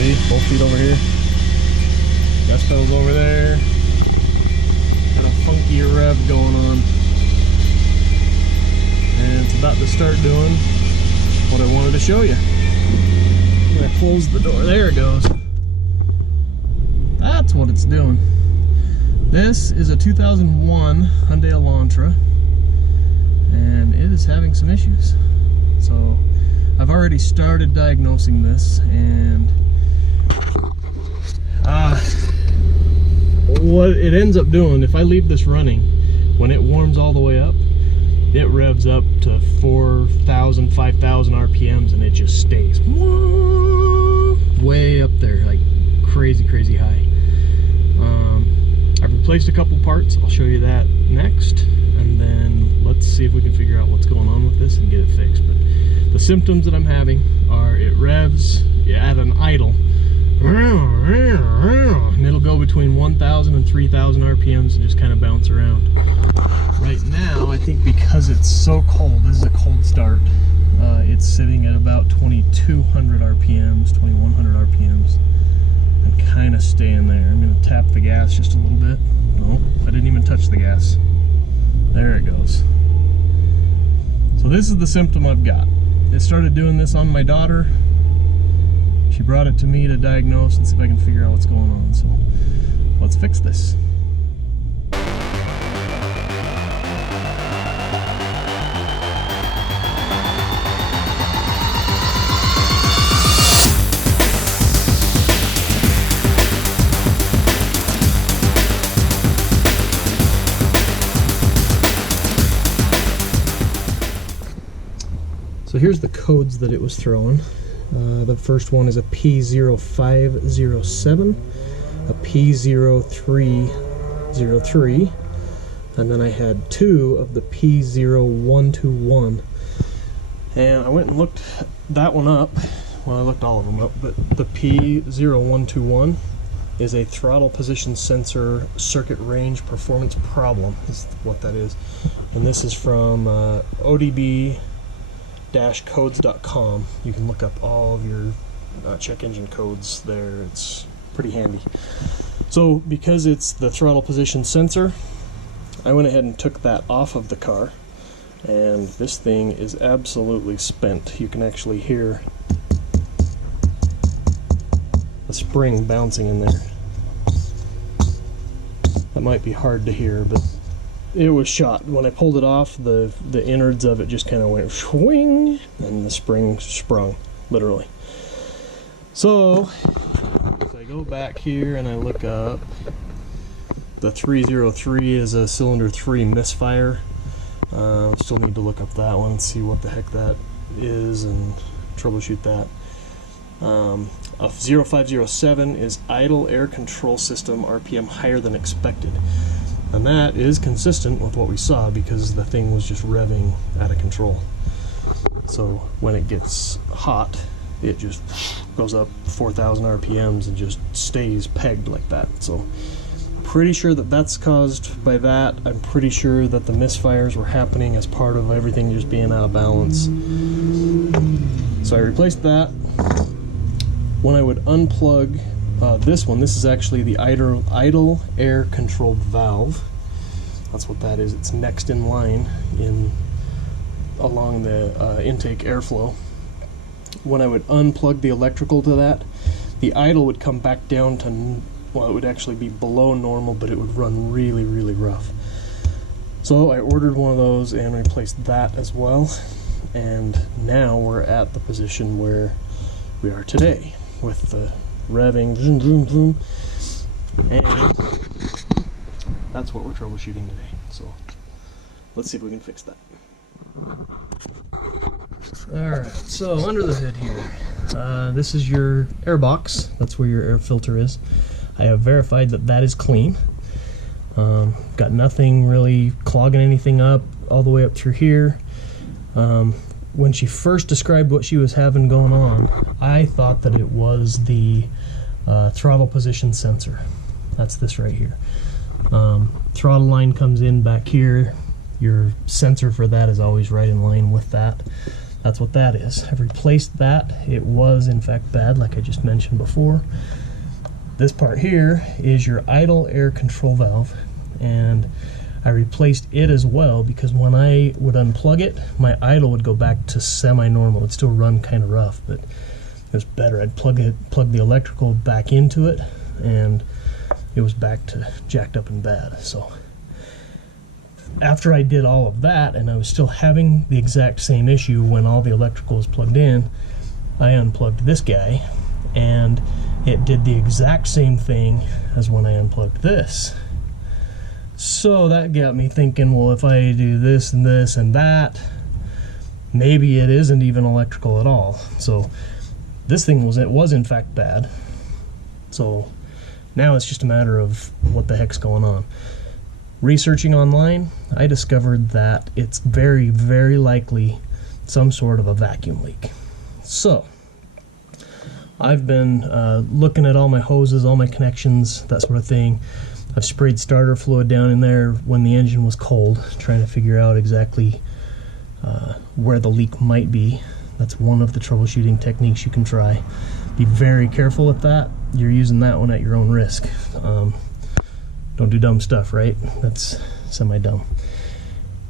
See, both feet over here. Gas pedal's over there. Got a funky rev going on. And it's about to start doing what I wanted to show you. I'm gonna close the door. There it goes. That's what it's doing. This is a 2001 Hyundai Elantra, and it is having some issues. So I've already started diagnosing this, and what it ends up doing, if I leave this running, when it warms all the way up, it revs up to 4,000, 5,000 RPMs, and it just stays way up there, like crazy high. I've replaced a couple parts. I'll show you that next, and then let's see if we can figure out what's going on with this and get it fixed. But the symptoms that I'm having are it revs at an idle, and it'll go between 1,000 and 3,000 RPMs and just kind of bounce around. Right now, I think because it's so cold, this is a cold start, it's sitting at about 2,200 RPMs, 2,100 RPMs, and kind of staying there. I'm going to tap the gas just a little bit. No, I didn't even touch the gas. There it goes. So this is the symptom I've got. It started doing this on my daughter. She brought it to me to diagnose and see if I can figure out what's going on. So let's fix this. So here's the codes that it was throwing. The first one is a P0507, a P0303, and then I had two of the P0121. And I went and looked that one up. Well, I looked all of them up, but the P0121 is a throttle position sensor circuit range performance problem, is what that is. And this is from ODB-codes.com. You can look up all of your check engine codes there. It's pretty handy. So because it's the throttle position sensor, I went ahead and took that off of the car, and this thing is absolutely spent. You can actually hear the spring bouncing in there. That might be hard to hear, but it was shot. When I pulled it off, the innards of it just kind of went swing, and the spring sprung, literally. So, if I go back here and I look up, the 303 is a cylinder 3 misfire. Still need to look up that one and see what the heck that is and troubleshoot that. A 0507 is idle air control system RPM higher than expected. And that is consistent with what we saw because the thing was just revving out of control. So when it gets hot, it just goes up 4,000 RPMs and just stays pegged like that. So pretty sure that that's caused by that. I'm pretty sure that the misfires were happening as part of everything just being out of balance. So I replaced that. When I would unplug this is actually the idle air controlled valve. That's what that is. It's next in line along the intake airflow. When I would unplug the electrical to that, the idle would come back down to, well, it would actually be below normal, but it would run really rough. So I ordered one of those and replaced that as well, and now we're at the position where we are today with the revving, zoom, zoom, zoom, and that's what we're troubleshooting today. So let's see if we can fix that. Alright, so under the hood here, this is your air box. That's where your air filter is. I have verified that that is clean. Got nothing really clogging anything up all the way up through here. When she first described what she was having going on, I thought that it was the throttle position sensor. That's this right here. Throttle line comes in back here. Your sensor for that is always right in line with that. That's what that is. I've replaced that. It was in fact bad, like I just mentioned before. This part here is your idle air control valve, and I replaced it as well because when I would unplug it, my idle would go back to semi-normal. It'd still run kind of rough, but it was better. I'd plug the electrical back into it, and it was back to jacked up and bad. So after I did all of that, and I was still having the exact same issue when all the electrical was plugged in, I unplugged this guy, and it did the exact same thing as when I unplugged this. So that got me thinking, well, if I do this and this and that, maybe it isn't even electrical at all. So this thing was in fact bad. So now it's just a matter of what the heck's going on. Researching online, I discovered that it's very, very likely some sort of a vacuum leak. So I've been looking at all my hoses, all my connections, that sort of thing. I've sprayed starter fluid down in there when the engine was cold, trying to figure out exactly where the leak might be. That's one of the troubleshooting techniques you can try. Be very careful with that. You're using that one at your own risk. Don't do dumb stuff, right? That's semi-dumb.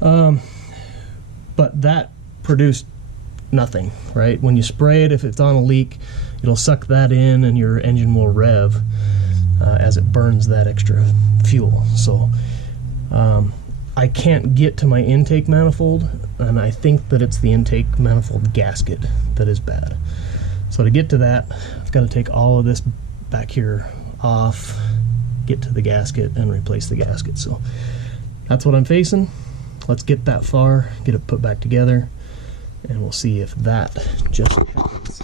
But that produced nothing, right? When you spray it, if it's on a leak, it'll suck that in and your engine will rev as it burns that extra fuel. So I can't get to my intake manifold, and I think that it's the intake manifold gasket that is bad. So to get to that, I've got to take all of this back here off, get to the gasket, and replace the gasket. So that's what I'm facing. Let's get that far, get it put back together, and we'll see if that just happens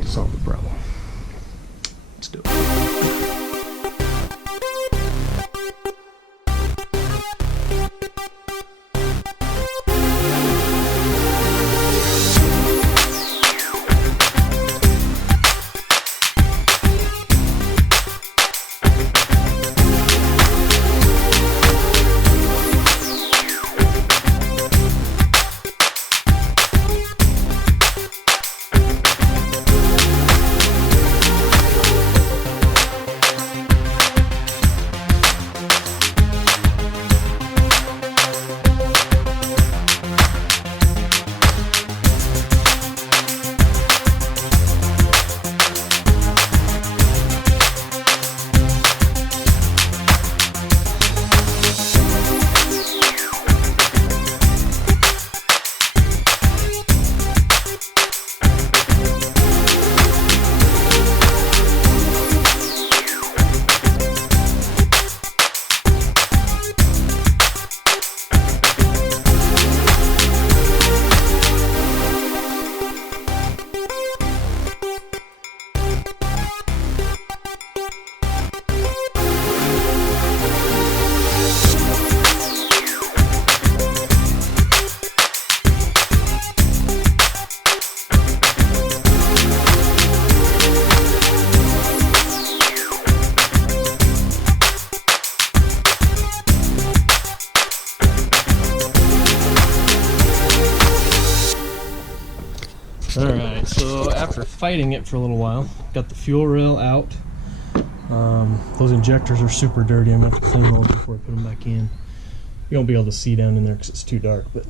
to solve the problem. Let's do it. Alright, so after fighting it for a little while, got the fuel rail out. Those injectors are super dirty. I'm going to have to clean those before I put them back in. You won't be able to see down in there because it's too dark, but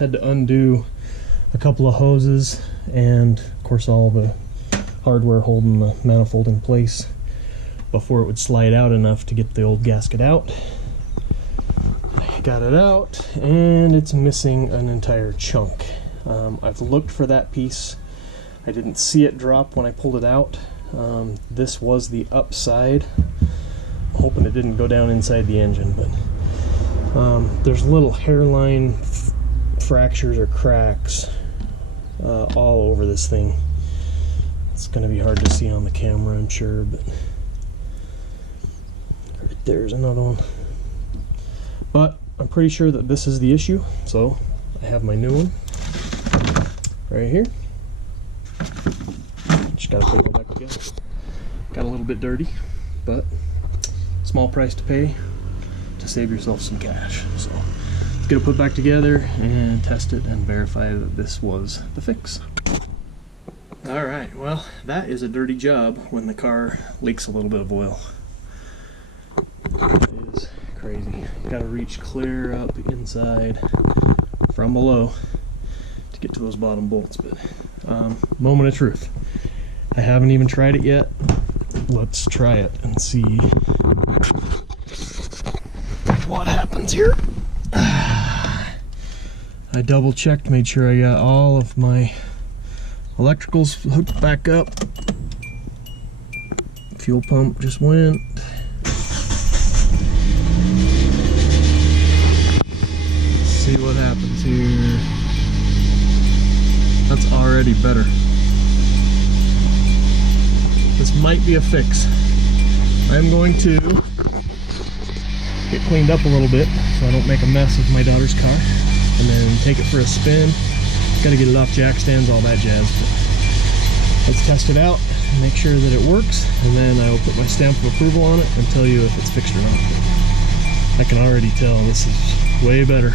had to undo a couple of hoses and of course all the hardware holding the manifold in place before it would slide out enough to get the old gasket out. I got it out and it's missing an entire chunk. I've looked for that piece. I didn't see it drop when I pulled it out. This was the upside. I'm hoping it didn't go down inside the engine, but there's little hairline fractures or cracks all over this thing. It's going to be hard to see on the camera, I'm sure, but right there's another one. But I'm pretty sure that this is the issue, so I have my new one right here. Just got to put it all back together. Got a little bit dirty, but small price to pay to save yourself some cash. So get it put back together and test it and verify that this was the fix. Alright, well, that is a dirty job when the car leaks a little bit of oil. It is crazy. Gotta reach clear up inside from below to get to those bottom bolts. But moment of truth. I haven't even tried it yet. Let's try it and see what happens here. I double checked, made sure I got all of my electricals hooked back up. Fuel pump just went. Let's see what happens here. That's already better. This might be a fix. I'm going to get cleaned up a little bit so I don't make a mess of my daughter's car, and then take it for a spin. Gotta get it off jack stands, all that jazz. But let's test it out and make sure that it works, and then I will put my stamp of approval on it and tell you if it's fixed or not. But I can already tell this is way better.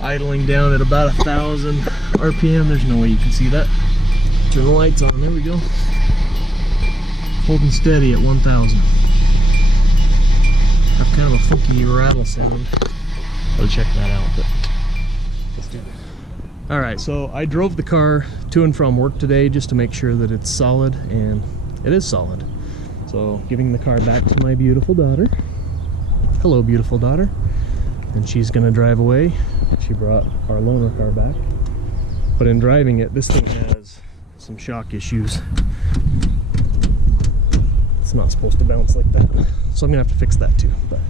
Idling down at about 1,000 RPM. There's no way you can see that. Turn the lights on. There we go. Holding steady at 1,000. Have kind of a funky rattle sound. I'll check that out, but let's do it. Alright, so I drove the car to and from work today just to make sure that it's solid, and it is solid. So giving the car back to my beautiful daughter. Hello, beautiful daughter. And she's gonna drive away. She brought our loaner car back. But in driving it, this thing has some shock issues. It's not supposed to bounce like that. So I'm gonna have to fix that too. But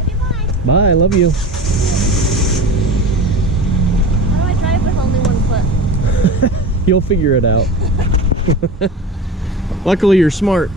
Okay, bye. bye, love you. How do I drive with only one foot? You'll figure it out. Luckily you're smart.